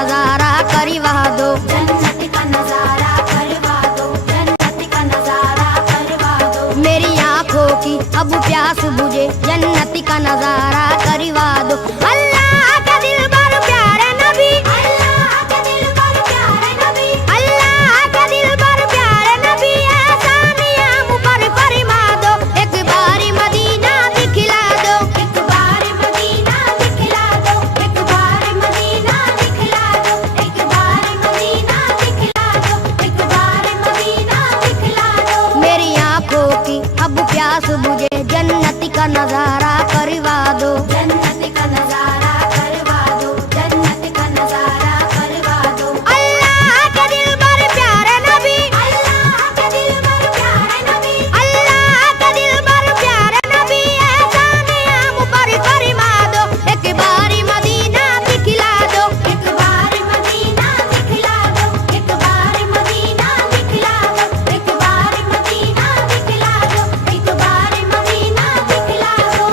नजारा करवा दो, जन्नत का नजारा करवा दो, जन्नत का नजारा करवा दो। मेरी आंखों की अब प्यास बुझे, जन्नत का नजारा करवा दो। अल्लाह का दिल बर प्यारे नबी, अल्लाह का दिल पर प्यारे नबी, अल्लाह का दिल बर प्यारे नबी, ऐसा नियाम पर फरमा दो, एक बारी मदीना दिखला दो, एक बार मदीना दिखला दो, एक बार मदीना दिखला दो, एक बार मदीना दिखला दो, एक बार मदीना दिखला दो। मेरी आंखों की अब प्यास बुझे, जन्नत का नजारा करवा दो। जन्नत का नजारा करवा दो, जन्नत का नजारा करवा दो। अल्लाह का दिल बर प्यारे नबी, अल्लाह का दिल पर प्यारे नबी, अल्लाह का दिल बर प्यारे नबी, ऐसा नियाम पर फरमा दो, एक बारी मदीना दिखला दो। एक बार मदीना दिखला दो, एक बार मदीना दिखला दो, एक बार मदीना दिखला दो, एक बार मदीना दिखला दो।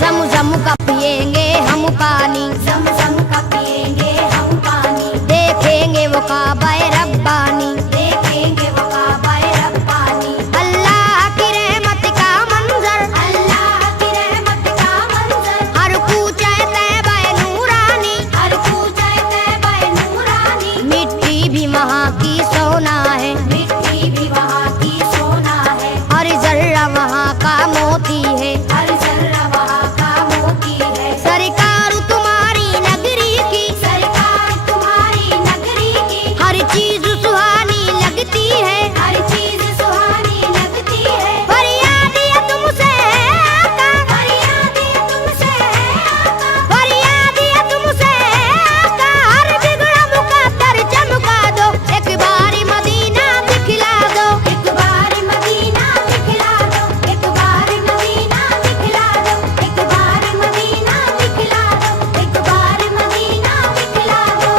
ज़म-ज़म का पिएंगे हम पानी, ज़म-ज़म का पिएंगे हम पानी, देखेंगे वो काबा रब्बानी, देखेंगे वो काबा रब्बानी। अल्लाह की रहमत का मंजर, अल्लाह की रहमत का मंजर, हर कूचे तैबा नूरानी, हर कूचे तैबा नूरानी। मिट्टी भी वहाँ की सोना है, मिट्टी भी वहाँ की सोना है, हर जर्रा वहाँ का मोती है। हर जर्रा वहाँ का मोती है। सरकार तुम्हारी नगरी की, सरकार तुम्हारी नगरी की, हर चीज सुहानी लगती है, हर चीज सुहानी लगती है। फरियाद ये तुमसे है आका, फरियाद ये तुमसे है आका, फरियाद ये तुमसे है आका, हर बिगड़ा मुकद्दर चमका दो, एक बारी मदीना दिखला दो। एक बार मदीना दिखला दो, एक बार मदीना दिखला दो, एक बार मदीना दिखला दो, एक बार मदीना दिखला दो।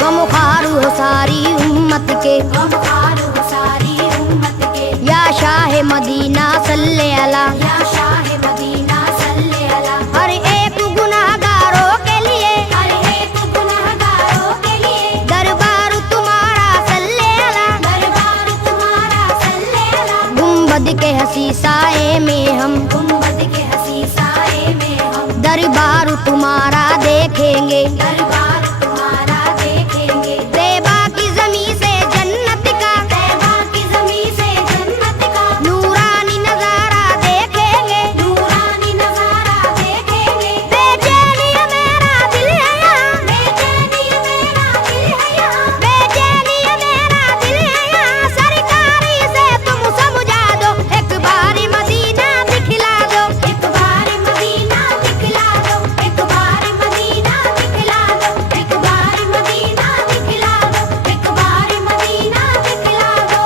गमख्वार हो सारी उम्मत के, गमख्वार हो सारी उम्मत के, या शाह मदीना सल्ले अला, या शाह मदीना सल्ले अला। हर एक गुनाहगारों के लिए हर एक गुनहगारों के लिए दरबार तुम्हारा सल्ले अला। दरबार तुम्हारा सल्ले अला। गुंबद के हसी साए में हम, गुंबद के हसी साए में हम, दरबार तुम्हारा देखेंगे, दरबार तुम्हारा देखेंगे। तैबा की ज़मीं से जन्नत का, तैबा की ज़मीं से जन्नत का नूरानी नजारा देखेंगे। नूरानी नजारा देखेंगे। बेचैनी मेरा दिल है यहाँ, बेचैनी मेरा दिल है यहाँ, बेचैनी मेरा दिल है यहाँ, सरकारी से तुम समझा दो, एक बारी मदीना दिखला दो। एक बार मदीना दिखला दो, एक बार मदीना दिखला दो, एक बार मदीना दिखला दो, एक बार मदीना दिखला दो।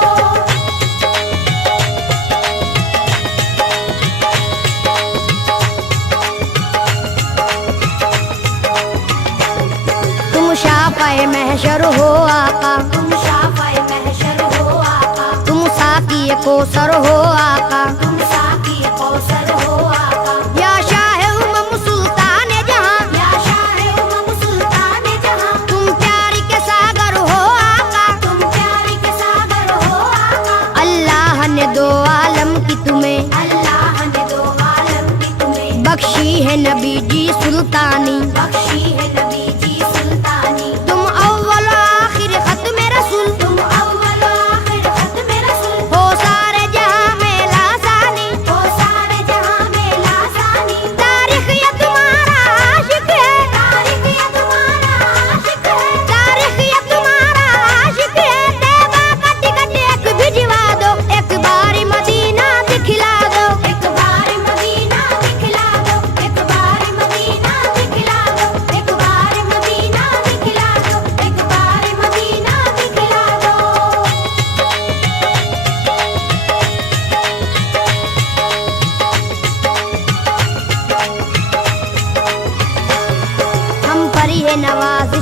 तुम शाफ़ाए महशर हो आका, तुम शाफ़ाए महशर हो आका, तुम साक़ी कौसर हो आका, तुम साक़ी कौसर हो आका। या शाह उमम सुल्तान जहां, या शाह उमम सुल्तान जहां, तुम प्यार के सागर हो आका। तुम प्यार के सागर हो आका। अल्लाह ने दो आलम की तुम्हें, अल्लाह ने दो आलम की तुम्हें बख्शी है नबी जी सुल्तानी, बख्शी है नबी जी सुल्तानी। तुम अव्वल आखिर खत्म रसूल, तुम अव्वल आखिर खत्म रसूल, हो सारे जहां में लासानी, हो सारे जहां में लासानी। तारीख ये तुम्हारा आशिक है, तारीख ये तुम्हारा आशिक है, तारीख ये तुम्हारा आशिक है, तैबा का टिकट एक भिजवा दो, एक बारी मदीना दिखला दो। एक बार मदीना दिखला दो, एक बार मदीना दिखला दो, एक बार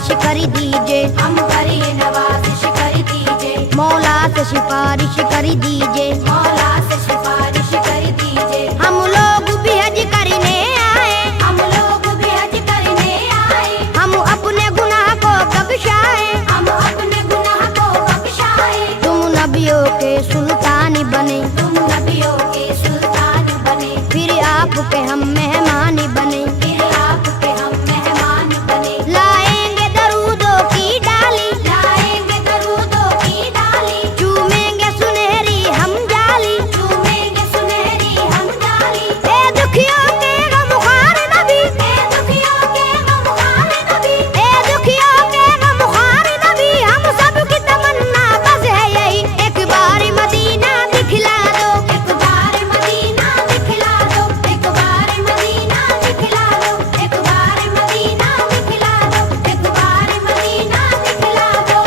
सिफारिश कर दीजिए, हम पर ये नवाजिश कर दीजिए, मौला से सिफारिश कर दीजिए। मौला से सिफारिश कर दीजिए। हम लोग भी हज करने आए, हम लोग भी हज करने आए, हम अपने गुनाह को बख्शाए, हम अपने गुनाह को बख्शाए। तुम नबियों के सुल्तान बने, तुम नबियों के सुल्तान बने, फिर आपके हम मेहमान बने। फिर आपके हम मेहमान बने। लाएंगे दरूदों की डाली, लाएंगे दरूदों की डाली, चूमेंगे सुनहरी हम जाली। चूमेंगे सुनहरी हम डाली। ए दुखियों के गमख्वार नबी, ए दुखियों के गमख्वार नबी, ए दुखियों के गमख्वार नबी, हम सबकी तमन्ना बस है यही, एक बार मदीना दिखला दो। एक बार मदीना दिखला दो, एक बार मदीना दिखला दो, एक बार मदीना दिखला दो, एक बार मदीना दिखला दो।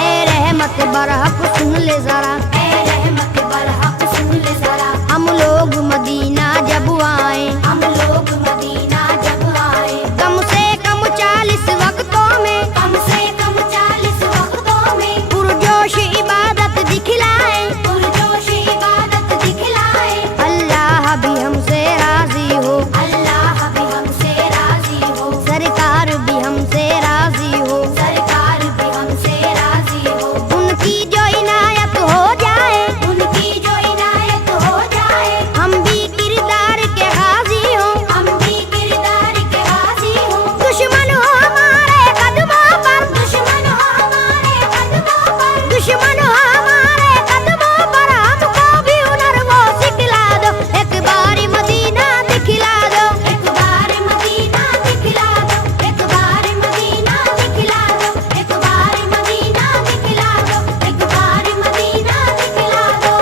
ए रहमत बरहक सुन ले जरा, ऐ रहमत बरहक सुन ले जरा, हम लोग मदीना जब आए, हम लोग मदीना जब आए, कम से कम 40 वक्तों में कम से कम 40 वक्तों में पुरजोश इबादत दिखलाए। पुरजोश इबादत दिखलाए। अल्लाह भी हमसे राजी हो, अल्लाह भी हमसे राजी हो, सरकार भी हमसे राजी हो, सरकार भी हमसे राजी हो, उनकी जो इनायत हो जाए, उनकी जो इनायत हो जाए, हम भी किरदार के गाजी हो। हम भी किरदार के गाजी हो। दुश्मन हो हमारे कदमों पर, दुश्मन हो हमारे कदमों पर, दुश्मन हो हमारे कदमों पर, हमको भी हुनर वो सिखला दो, एक बार मदीना दिखला दो। एक बार मदीना दिखला दो, एक बार मदीना दिखला दो, एक बार मदीना दिखला दो, एक बार मदीना दिखला दो।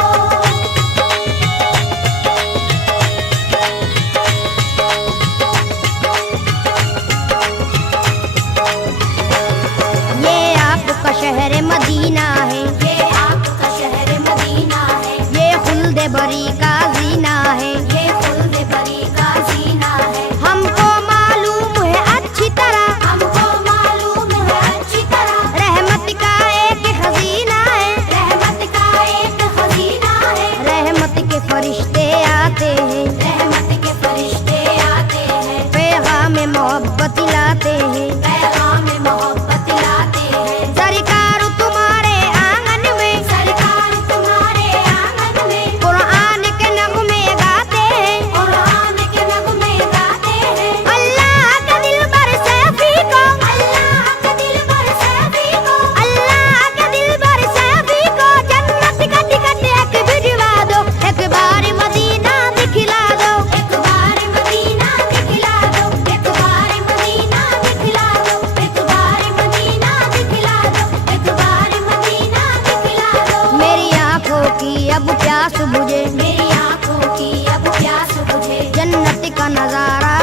ये आपका शहर मदीना है, ये आपका शहर मदीना है, ये खुल्द बरी का जीना है। ये खुल्द बरी का जीना है। हमको मालूम है अच्छी तरह, हमको मालूम है अच्छी तरह, रहमत का एक खजीना है, रहमत का एक खजीना है। रहमत के फरिश्ते आते हैं, रहमत के फरिश्ते आते हैं, पैगाम मोहब्बत लाते हैं। पैगाम मोहब्बत लाते हैं। सरकार तुम्हारे आंगन में, सरकार तुम्हारे आंगन में कुरान के नगमे गाते हैं। कुरान के नगमे गाते हैं। अल्लाह के दिल पर सैफी को, अल्लाह के दिल पर सैफी को, अल्लाह के दिल पर सैफी को जन्नत का टिकट एक भिजवा दो, एक बार मदीना दिखला दो। एक बार मदीना दिखला दो, एक बार मदीना दिखला दो, एक बार मदीना दिखला दो, एक बार मदीना दिखला दो। मेरी आंखों की अब प्यास बुझे, मेरी आंखों की अब प्यास बुझे, जन्नत का नजारा